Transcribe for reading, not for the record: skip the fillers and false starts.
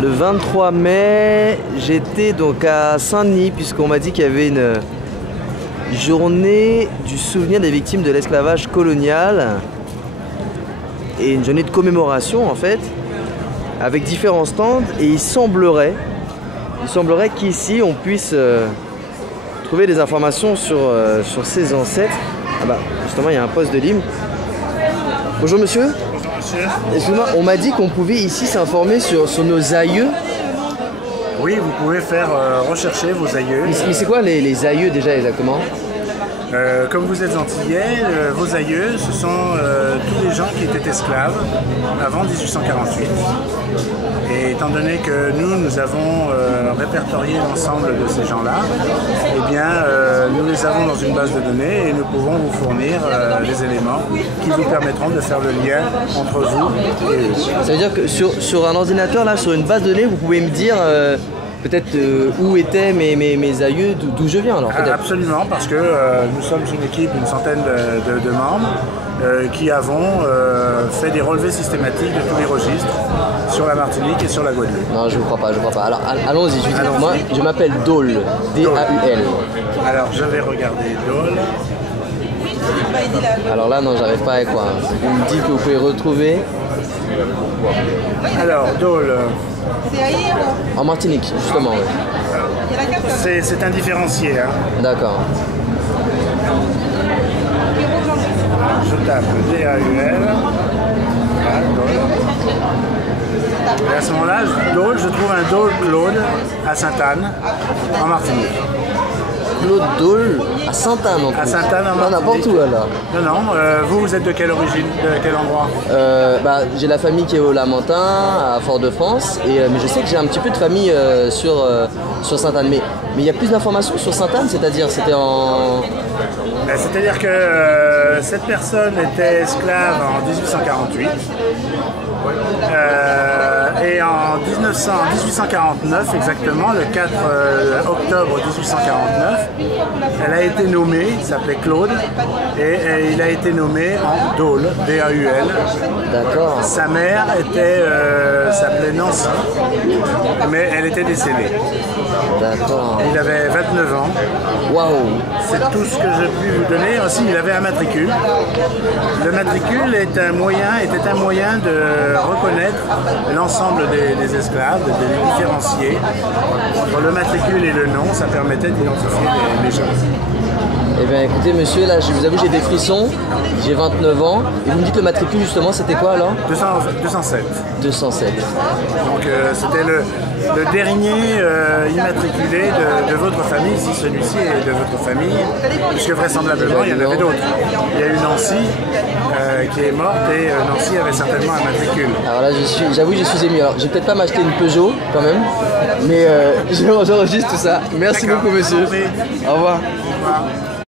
Le 23 mai, j'étais donc à Saint-Denis puisqu'on m'a dit qu'il y avait une journée du souvenir des victimes de l'esclavage colonial et une journée de commémoration en fait, avec différents stands, et il semblerait qu'ici on puisse trouver des informations sur ses ancêtres. Ah bah justement il y a un poste de l'hymne. Bonjour monsieur. Bonjour monsieur. Excusez-moi, on m'a dit qu'on pouvait ici s'informer sur nos aïeux. Oui, vous pouvez faire rechercher vos aïeux. Mais c'est quoi les aïeux déjà exactement? Comme vous êtes antillais, vos aïeux, ce sont tous les gens qui étaient esclaves avant 1848. Et étant donné que nous avons répertorié l'ensemble de ces gens-là, eh bien, nous les avons dans une base de données et nous pouvons vous fournir les éléments qui vous permettront de faire le lien entre vous et eux. Ça veut dire que sur un ordinateur, là, sur une base de données, vous pouvez me dire peut-être où étaient mes aïeux, d'où je viens alors peut-être. Absolument, parce que nous sommes une équipe d'une centaine de membres qui avons fait des relevés systématiques de tous les registres sur la Martinique et sur la Guadeloupe. Non, je vous crois pas. Alors allons-y, moi je m'appelle Daul, D-A-U-L. Alors je vais regarder Daul. Alors là, non, j'arrive pas à quoi. Vous me dites que vous pouvez retrouver. Alors Daul. En Martinique, justement, oui. C'est un différencié. Hein. D'accord. Je tape D-A-U-L. Voilà, Daul. Et à ce moment-là, Daul, je trouve un Daul Claude à Sainte-Anne, en Martinique. Claude Daul à Sainte-Anne en plus. À Sainte-Anne en Martinique. N'importe où alors. Non, vous êtes de quelle origine, de quel endroit? J'ai la famille qui est au Lamentin, à Fort-de-France, mais je sais que j'ai un petit peu de famille sur Sainte-Anne. Mais il y a plus d'informations sur Sainte-Anne, c'est-à-dire c'était en... C'est-à-dire que cette personne était esclave en 1848 et en 1849 exactement, le 4 octobre 1849, elle a été nommée, il s'appelait Claude, et il a été nommé en Daul, D-A-U-L. D'accord. Sa mère s'appelait Nancy, mais elle était décédée. D'accord. Il avait 29 ans. Waouh. C'est tout ce que je puis vous donner. Aussi, il avait un matricule. Le matricule était un moyen de reconnaître l'ensemble des esclaves, de les différencier. Entre le matricule et le nom, ça permettait d'identifier les gens. Eh bien écoutez monsieur, là je vous avoue j'ai des frissons, j'ai 29 ans, et vous me dites le matricule justement c'était quoi alors? 207. 207. Donc c'était le dernier immatriculé de votre famille, si celui-ci est de votre famille, puisque vraisemblablement il y en avait d'autres. Il y a eu Nancy qui est morte et Nancy avait certainement un matricule. Alors là j'avoue je suis ému. Alors je vais peut-être pas m'acheter une Peugeot quand même, mais j'enregistre tout ça. Merci beaucoup monsieur. Au revoir. Au revoir.